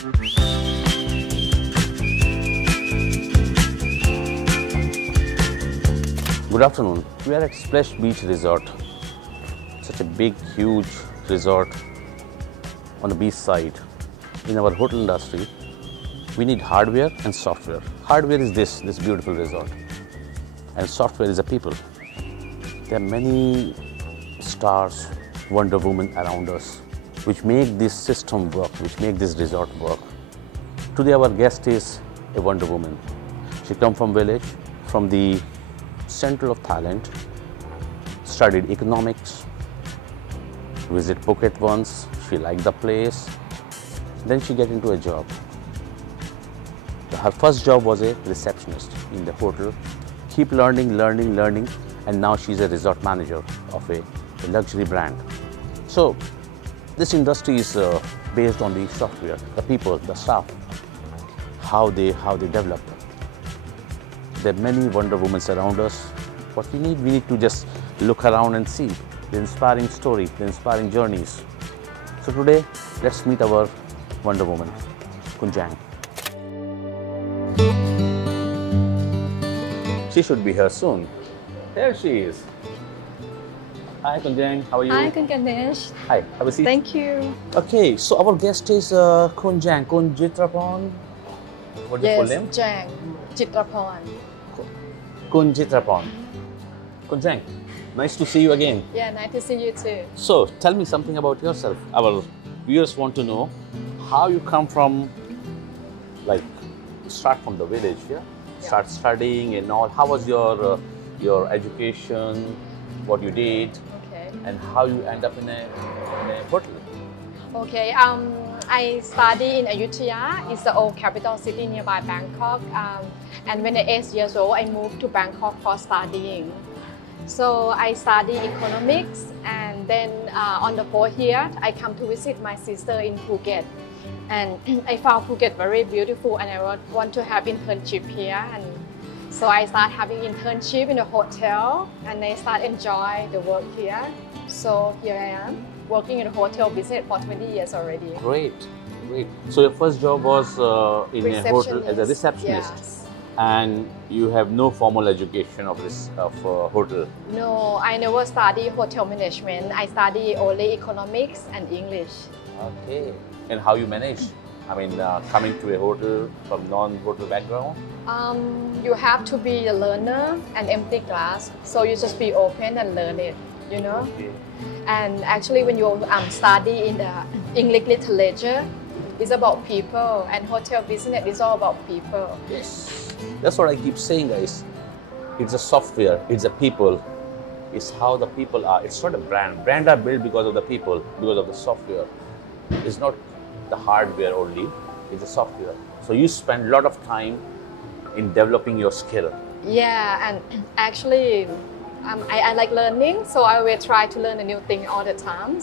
Good afternoon. We are at Splash Beach Resort. Such a big, huge resort on the beach side. In our hotel industry, we need hardware and software. Hardware is this beautiful resort, and software is the people. There are many stars, Wonder Woman around us, which make this system work, which make this resort work. Today our guest is a Wonder Woman. She comes from village, from the center of Thailand, studied economics, visit Phuket once, she liked the place, then she get into a job. Her first job was a receptionist in the hotel, keep learning, and now she's a resort manager of a luxury brand. So this industry is based on the software, the people, the staff, how they develop. There are many Wonder Women around us. What we need to just look around and see the inspiring story, the inspiring journeys. So today, let's meet our Wonder Woman, Khun Jang. She should be here soon. There she is. Hi, Khun Jang. How are you? Hi, Khun Ganesh. Hi, have a seat. Thank you. Okay, so our guest is Khun Jang, Khun Jitrapon. What's your full name? Yes, Jang, Chitraporn. Khun Jitrapon. Khun Jang, nice to see you again. Yeah, nice to see you too. So, tell me something about yourself. Our viewers want to know how you come from, like, start from the village, yeah? Start studying and all. How was your education, what you did, Okay. and how you end up in a hotel? Okay. I study in Ayutthaya. It's the old capital city nearby Bangkok. And when I was 8 years old, I moved to Bangkok for studying. So I study economics, and then on the 4th year, I come to visit my sister in Phuket. And I found Phuket very beautiful, and I want to have internship here. And so I start having internship in a hotel, and I start enjoy the work here. So here I am, working in a hotel business for 20 years already. Great, great. So your first job was in a hotel as a receptionist. Yes. And you have no formal education of hotel. No, I never study hotel management. I study only economics and English. Okay. And how you manage? I mean, coming to a hotel from non-hotel background? You have to be a learner and empty class. So you just be open and learn it, you know? Okay. And actually when you study in the English literature, it's about people, and hotel business is all about people. Yes. That's what I keep saying, guys. It's a software, it's the people, it's how the people are. It's not a brand. Brands are built because of the people, because of the software. It's not the hardware only, it's the software. So you spend a lot of time in developing your skill. Yeah, and actually I like learning, so I will try to learn a new thing all the time.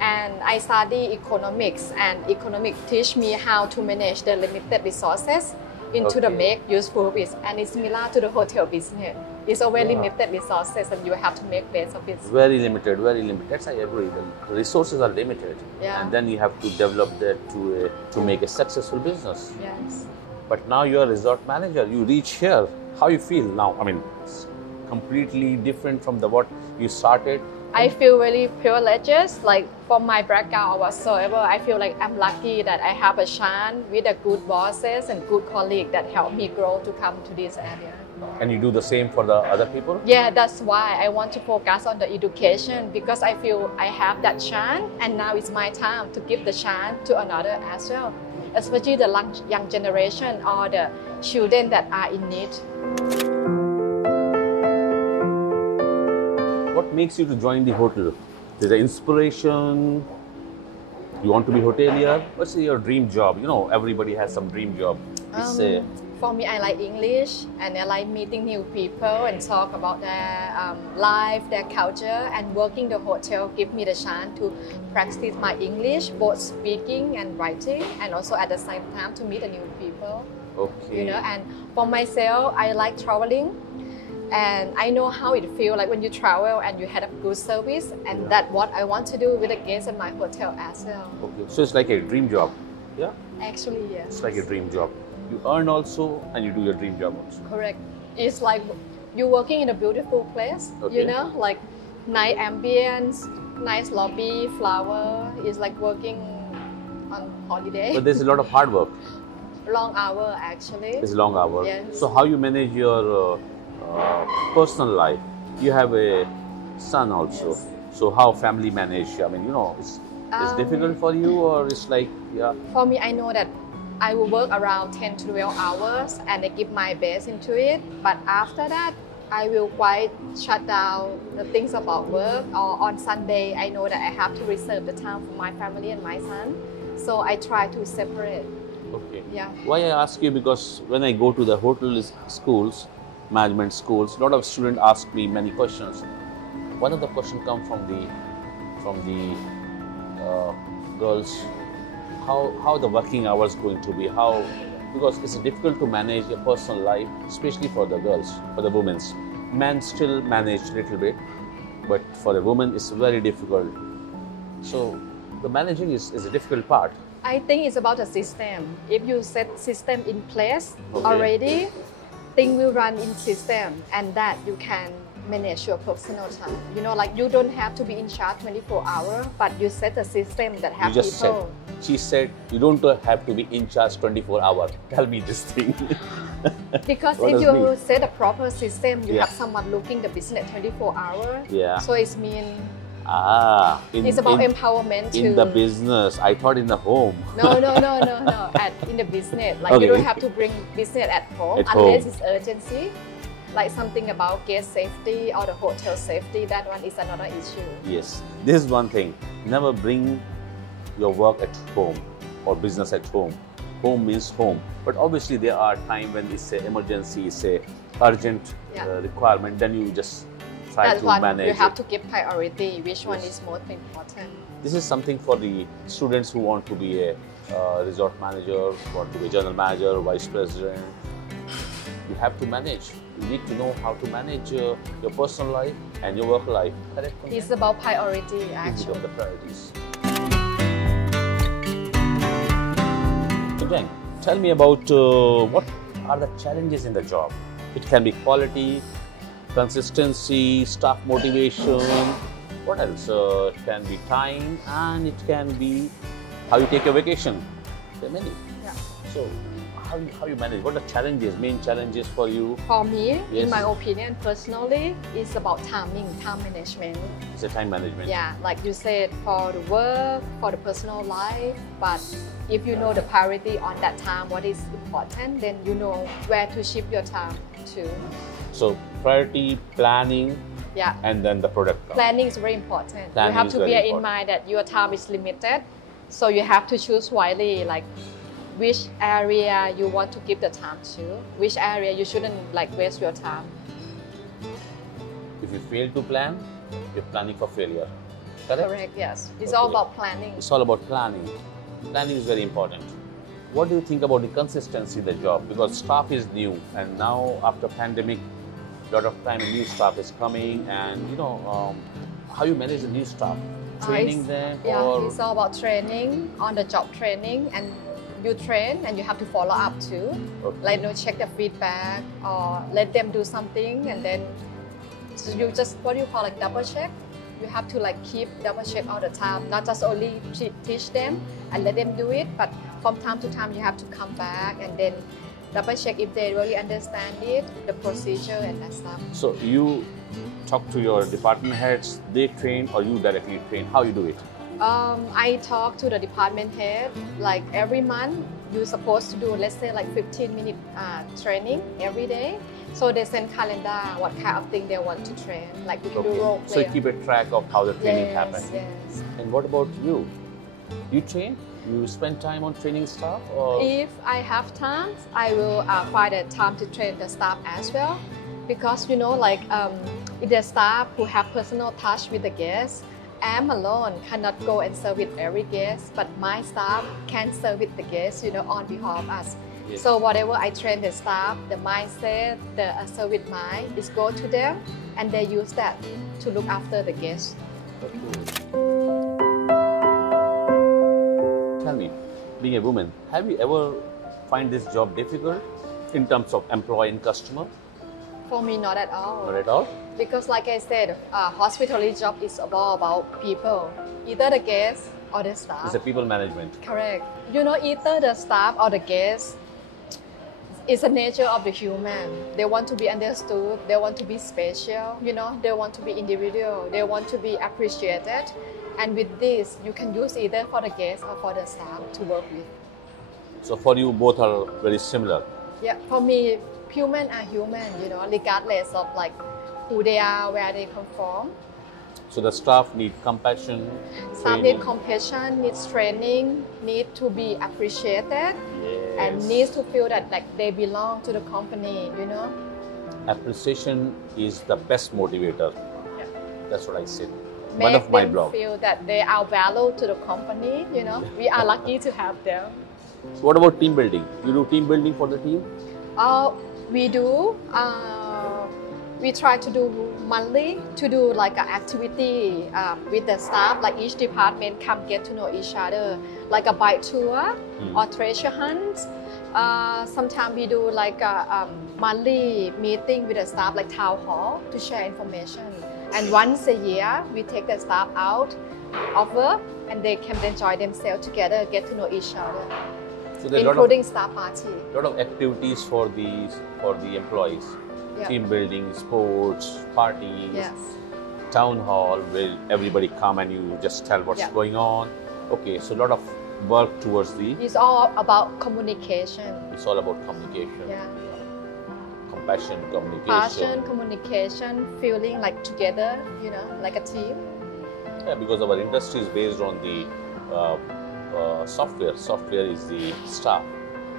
And I study economics, and economics teach me how to manage the limited resources into the make useful with, and it's similar to the hotel business. It's a very limited resources, and you have to make best of it. Very limited, very limited. That's I agree. The resources are limited, and then you have to develop that to make a successful business. Yes. But now you're a resort manager. You reach here. How you feel now? I mean, it's completely different from what you started. I feel very privileged, like from my background or whatsoever. I feel like I'm lucky that I have a chance with a good bosses and good colleagues that help me grow to come to this area. And you do the same for the other people? Yeah, that's why I want to focus on the education, because I feel I have that chance, and now it's my time to give the chance to another as well, especially the young generation or the children that are in need. What makes you to join the hotel? Is there inspiration? You want to be hotelier? What's your dream job? You know, everybody has some dream job. For me, I like English, and I like meeting new people and talk about their life, their culture, and working the hotel give me the chance to practice my English, both speaking and writing, and also at the same time to meet new people. Okay. You know, and for myself, I like traveling. And I know how it feels like when you travel and you had a good service, and that's what I want to do with the guests in my hotel as well. Okay, so it's like a dream job. Yeah? Actually, yes. It's like a dream job. You earn also and you do your dream job also. Correct. It's like you're working in a beautiful place, Okay. you know, like nice ambience, nice lobby, flower. It's like working on holiday. But there's a lot of hard work. Long hour actually. It's a long hour. Yes. So how you manage your personal life? You have a son also. Yes. So how family manage? I mean, you know, it's difficult for you, or it's like, yeah. For me, I know that I will work around 10 to 12 hours and I give my best into it. But after that, I will quite shut down the things about work. Or on Sunday, I know that I have to reserve the time for my family and my son. So I try to separate. Okay. Yeah. Why I ask you, because when I go to the hotel schools, management schools, a lot of students ask me many questions. One of the questions come from the girls, how the working hours going to be, how, because it's difficult to manage a personal life, especially for the girls, for the women. Men still manage a little bit, but for the woman it's very difficult. So the managing is a difficult part. I think it's about the system. If you set system in place Okay. already, things will run in system, and that you can manage your personal time. You know, like you don't have to be in charge 24 hours, but you set a system that have You just people. said, she said, you don't have to be in charge 24 hours. Tell me this thing. Because What if does you mean? set a proper system, you Yeah. have someone looking the business 24 hours. Yeah. So it's mean It's about empowerment in to the business. I thought in the home. No. In the business, like Okay. you don't have to bring business at home At unless home. it's urgency, like something about guest safety or the hotel safety. That one is another issue. Yes, this is one thing. Never bring your work at home or business at home. Home means home. But obviously there are times when it's an emergency, it's a urgent Yeah. requirement. Then you just try That to one manage you have it. to give priority. Which one Yes. is most important? This is something for the students who want to be a resort manager, want to be a general manager, vice president. You have to manage. You need to know how to manage your personal life and your work life. Correct? It's about priority These actually. are the priorities. Khun Jang, tell me about what are the challenges in the job. It can be quality, consistency, staff motivation. What else? It can be time, and it can be how you take a vacation. There are many. Yeah. So, how you manage? What are the challenges, main challenges for you? For me, Yes. in my opinion, personally, it's about timing, time management. It's a time management. Yeah, like you said, for the work, for the personal life. But if you know the priority on that time, what is important, then you know where to shift your time to. So, priority, planning, Yeah. and then the product. comes. Planning is very important. Planning you have is to very bear in important. mind that your time is limited. So you have to choose wisely, like which area you want to give the time to, which area you shouldn't like waste your time. If you fail to plan, you're planning for failure. Correct? Correct, yes. It's all Okay. about planning. It's all about planning. Planning is very important. What do you think about the consistency in the job? Because staff is new, and now after pandemic, a lot of time new staff is coming, and how you manage the new staff, training them, Yeah, or it's all about training, on the job training, and you train and you have to follow up too. Okay. Like check the feedback or let them do something, and then you just what do you call like double check. You have to like keep double check all the time, not just only teach them and let them do it, but from time to time you have to come back and then double check if they really understand it, the procedure and that stuff. so you talk to your department heads, they train, or you directly train? How you do it? I talk to the department head like every month. You're supposed to do, let's say, like 15-minute training every day. So they send calendar what kind of thing they want to train. Like you can do role So play. you keep a track of how the training Yes, happens. yes. And what about you? You train? You spend time on training staff, or If I have time, I will find a time to train the staff as well. Because if the staff who have personal touch with the guests, I'm alone cannot go and service every guest, but my staff can service the guests, on behalf of us. Yes. So whatever I train the staff, the mindset, the service mind is go to them, and they use that to look after the guests. Tell me, being a woman, have you ever find this job difficult in terms of employee and customer? For me, not at all. Not at all? Because like I said, hospitality job is all about people, either the guests or the staff. It's a people management. Correct. You know, either the staff or the guests, it's the nature of the human. They want to be understood, they want to be special, you know, they want to be individual, they want to be appreciated. And with this, you can use either for the guests or for the staff to work with. So for you, both are very similar? Yeah, for me, human are human, you know, regardless of like who they are, where they come from. So the staff need compassion, Staff training. need compassion, needs training, need to be appreciated, and needs to feel that like they belong to the company, you know. Appreciation is the best motivator. Yeah. That's what I said. Make One of my them blog. feel that they are valued to the company, you know. We are lucky to have them. So what about team building? You do team building for the team? We do. We try to do monthly to do like an activity with the staff, like each department come get to know each other, like a bike tour or treasure hunt. Sometimes we do like a monthly meeting with the staff, like town hall, to share information. And once a year, we take the staff out of work and they can enjoy themselves together, get to know each other, So including staff party. A lot of activities for the employees. Yeah. Team building, sports, parties, Yes. town hall where everybody come and you just tell what's Yeah. going on. Okay, so a lot of work towards the, It's all about communication. it's all about communication, Yeah. compassion, communication. Passion, communication, feeling like together, you know, like a team. Yeah, because our industry is based on the software. Software is the staff,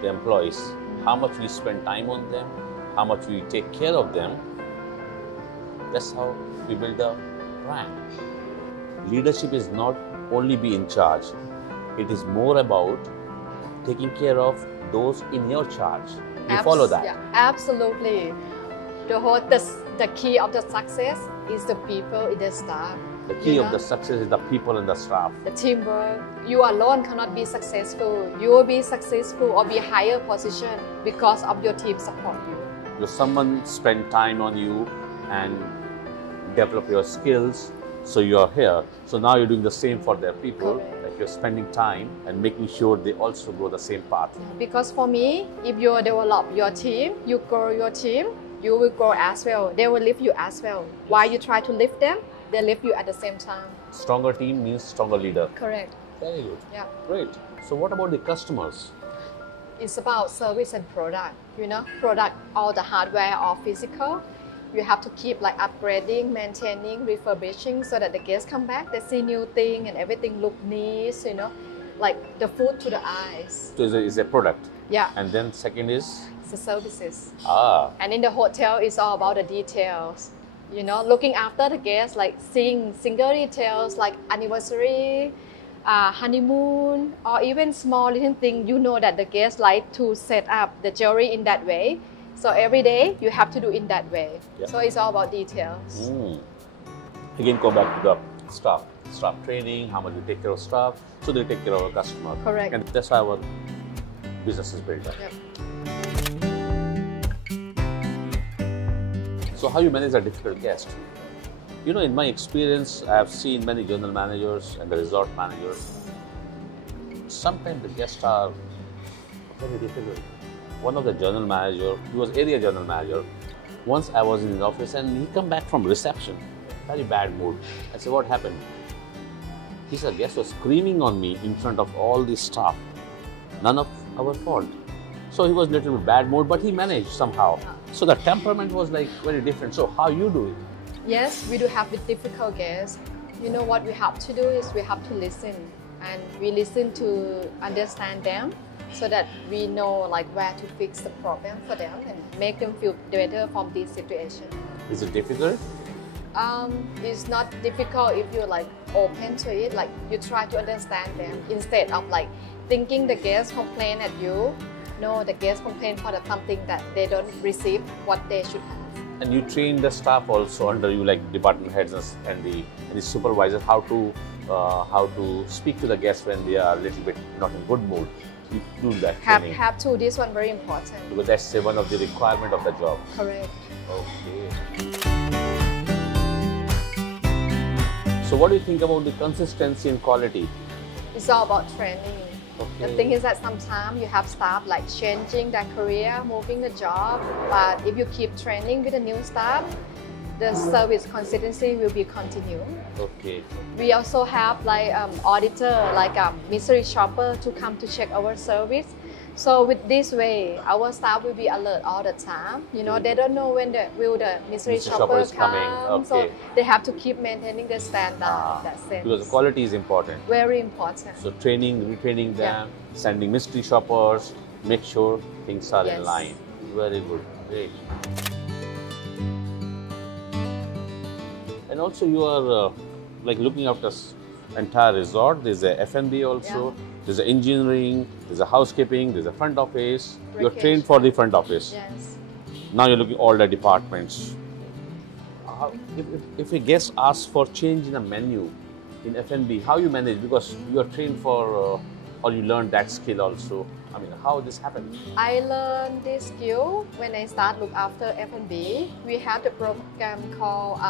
the employees. How much we spend time on them, how much we take care of them. That's how we build a brand. Leadership is not only be in charge. It is more about taking care of those in your charge. You follow that? Yeah, absolutely. The key of the success is the people in the staff. The key you of know? the success is the people and the staff. The teamwork. You alone cannot be successful. You will be successful or be higher position because of your team support you. If someone spend time on you and develop your skills, so you are here. So now you're doing the same for their people. Correct. Like you're spending time and making sure they also go the same path. Because for me, if you develop your team, you grow your team, you will grow as well. They will lift you as well. While you try to lift them, they lift you at the same time. Stronger team means stronger leader. Correct. Very good. Yeah. Great. So what about the customers? It's about service and product. You know, product, all the hardware or physical. You have to keep like upgrading, maintaining, refurbishing so that the guests come back, they see new thing and everything look nice, you know, like the food to the eyes. So it's a product. Yeah, And then second is? it's the services. And in the hotel, it's all about the details. You know, looking after the guests, like seeing single details like anniversary, honeymoon, or even small little thing. You know that the guests like to set up the jewelry in that way. So every day you have to do in that way. Yeah. So it's all about details. Again, go back to the staff. Staff training, how much we take care of staff, so they take care of our customer. Correct. And that's how our business is built up. Yep. So how you manage a difficult guest? You know, in my experience, I have seen many general managers and the resort managers. Sometimes the guests are very difficult. One of the general manager, he was area general manager. Once I was in his office and he come back from reception, very bad mood. I said, what happened? He said, guest was screaming on me in front of all the staff. None of our fault. So he was a little bit bad mood, but he managed somehow. So the temperament was like very different. So how you do it? Yes, we do have with difficult guests. You know what we have to do is we have to listen, and we listen to understand them so that we know like where to fix the problem for them and make them feel better from this situation. Is it difficult? It's not difficult if you're like open to it, like you try to understand them instead of like thinking the guests complain at you. No, the guests complain for something that they don't receive what they should have. And you train the staff also under you, like department heads and the supervisors, how to speak to the guests when they are a little bit not in good mood. You do that training. Have to. This one very important. Because that's one of the requirement of the job. Correct. Okay. So what do you think about the consistency and quality? It's all about training. Okay. The thing is that sometimes you have staff like changing their career, moving the job. But if you keep training with the new staff, the service consistency will be continued. Okay. We also have like auditor, like a mystery shopper to come to check our service. So with this way, our staff will be alert all the time. You know, they don't know when the mystery shopper is coming. come. Okay. So they have to keep maintaining the standard. That's it. Because the quality is important. Very important. So training, retraining them, sending mystery shoppers, make sure things are in line. Very good. Great. And also you are like looking after this entire resort. There's a F&B also. Yeah. There's a engineering, there's a housekeeping, there's a front office. You're trained for the front office. Yes. Now you're looking at all the departments. If a guest asks for change in a menu in F&B, how you manage? Because you are trained for, or you learned that skill also. I mean, how this happened? I learned this skill when I start look after F&B. We have the program called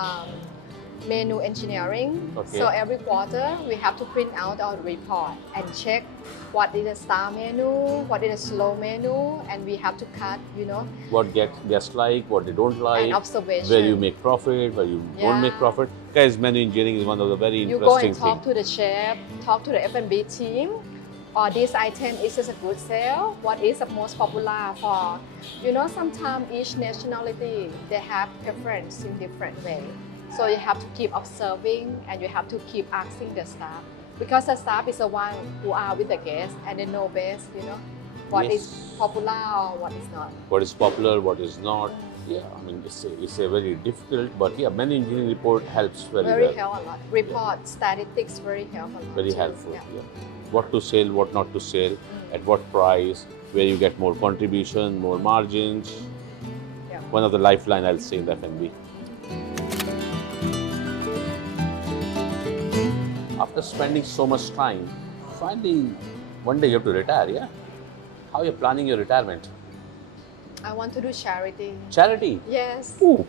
menu engineering. Okay. So every quarter we have to print out our report and check what is the star menu, what is the slow menu, and we have to cut, you know. What guests like, what they don't like, and observation. where you make profit, where you don't make profit. Guys, menu engineering is one of the very interesting things. You go and talk to the chef, talk to the F&B team. Or this item is just a good sale. What is the most popular for? You know, sometimes each nationality, they have preference in different way. So you have to keep observing and you have to keep asking the staff. Because the staff is the one who are with the guests and they know best, you know, what is popular or what is not. What is popular, what is not. Yeah, I mean, it's a very difficult, but yeah, menu engineering report helps very well. Very help a lot. Report, statistics, very help a lot. Very helpful, yeah. What to sell, what not to sell, at what price, where you get more contribution, more margins. Yeah. One of the lifeline, I'll say, in the F&B. After spending so much time, finally, one day you have to retire, yeah? How are you planning your retirement? I want to do charity. Charity? Yes. Ooh.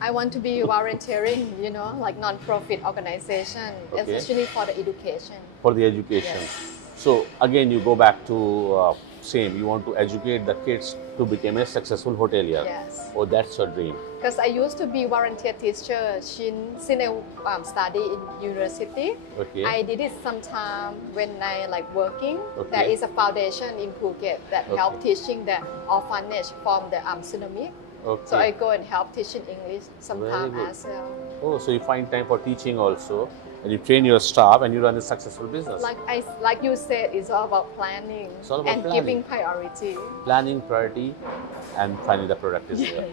I want to be volunteering, you know, like non-profit organization, especially for the education. For the education. Yes. So again, you go back to same. You want to educate the kids to become a successful hotelier. Yes. Oh, that's your dream. Because I used to be volunteer teacher since I study in university. Okay. I did it sometime when I like working. There is a foundation in Phuket that help teaching the orphanage from the tsunami. Okay. So I go and help teaching English sometimes as well. Oh, so you find time for teaching also, and you train your staff, and you run a successful business. Like you said, it's all about planning and giving priority. Planning, priority, and finding the product is there.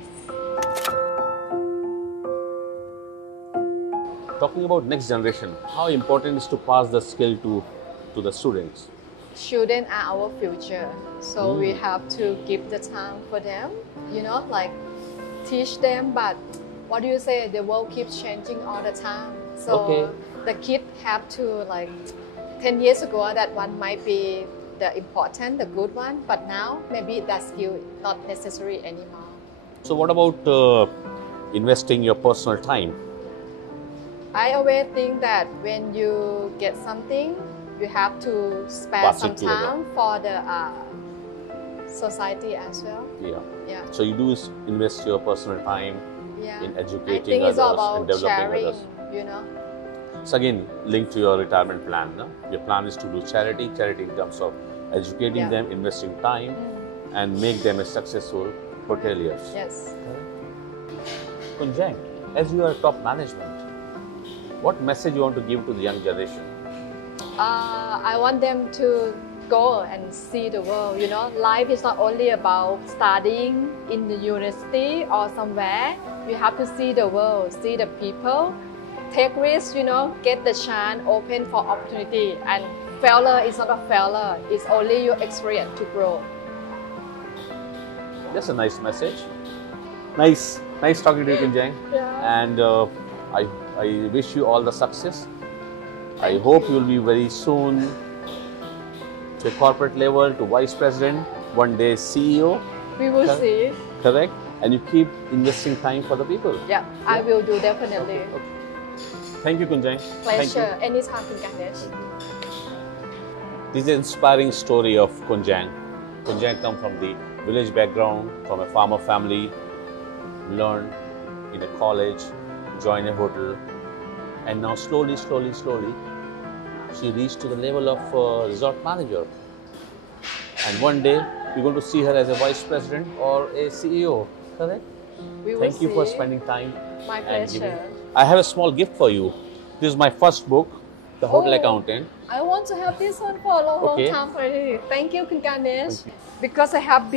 Talking about next generation, how important is to pass the skill to the students? Children are our future, so we have to give the time for them, you know, like teach them. But what do you say? The world keeps changing all the time. So the kids have to, like 10 years ago, that one might be the important, the good one, but now maybe that skill not necessary anymore. So what about investing your personal time? I always think that when you get something, you have to spare some time for the society as well. Yeah. So you do invest your personal time in educating others and developing sharing, others. You know. So again, linked to your retirement plan. No? Your plan is to do charity in terms of educating them, investing time, and make them a successful hoteliers. Yes. Khun Jang, as you are top management, what message you want to give to the young generation? I want them to go and see the world. You know, life is not only about studying in the university or somewhere. You have to see the world, see the people, take risks, you know, get the chance, open for opportunity. And failure is not a failure. It's only your experience to grow. That's a nice message. Nice talking to you, Khun Jang. Yeah. And I wish you all the success. I hope you'll be very soon to a corporate level, to vice president, one day CEO. We will see. Correct? And you keep investing time for the people. Yeah, I will do definitely. Thank you, Khun Jang. Pleasure. Anytime, Khun Ganesh. This is an inspiring story of Khun Jang. Khun Jang come from the village background, from a farmer family, learned in a college, joined a hotel, and now slowly, she reached to the level of resort manager. And one day, you're going to see her as a vice president or a CEO, correct? We will Thank you for see. spending time. My and pleasure. I have a small gift for you. This is my first book, The Hotel Accountant. I want to have this one for a long time already. Thank you, Khun Ganesh. Because I have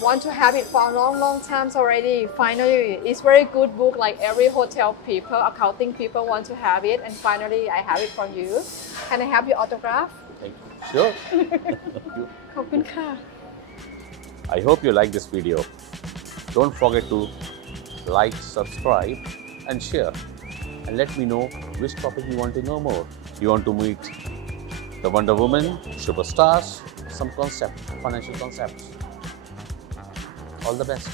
want to have it for a long time already. Finally, it's very good book. Like every hotel people, accounting people want to have it, and finally I have it from you. Can I have your autograph? Thank you. Sure. Thank you. ขอบคุณค่ะ I hope you like this video. Don't forget to like, subscribe, and share. And let me know which topic you want to know more. You want to meet the Wonder Woman, superstars, some concept, financial concepts. All the best.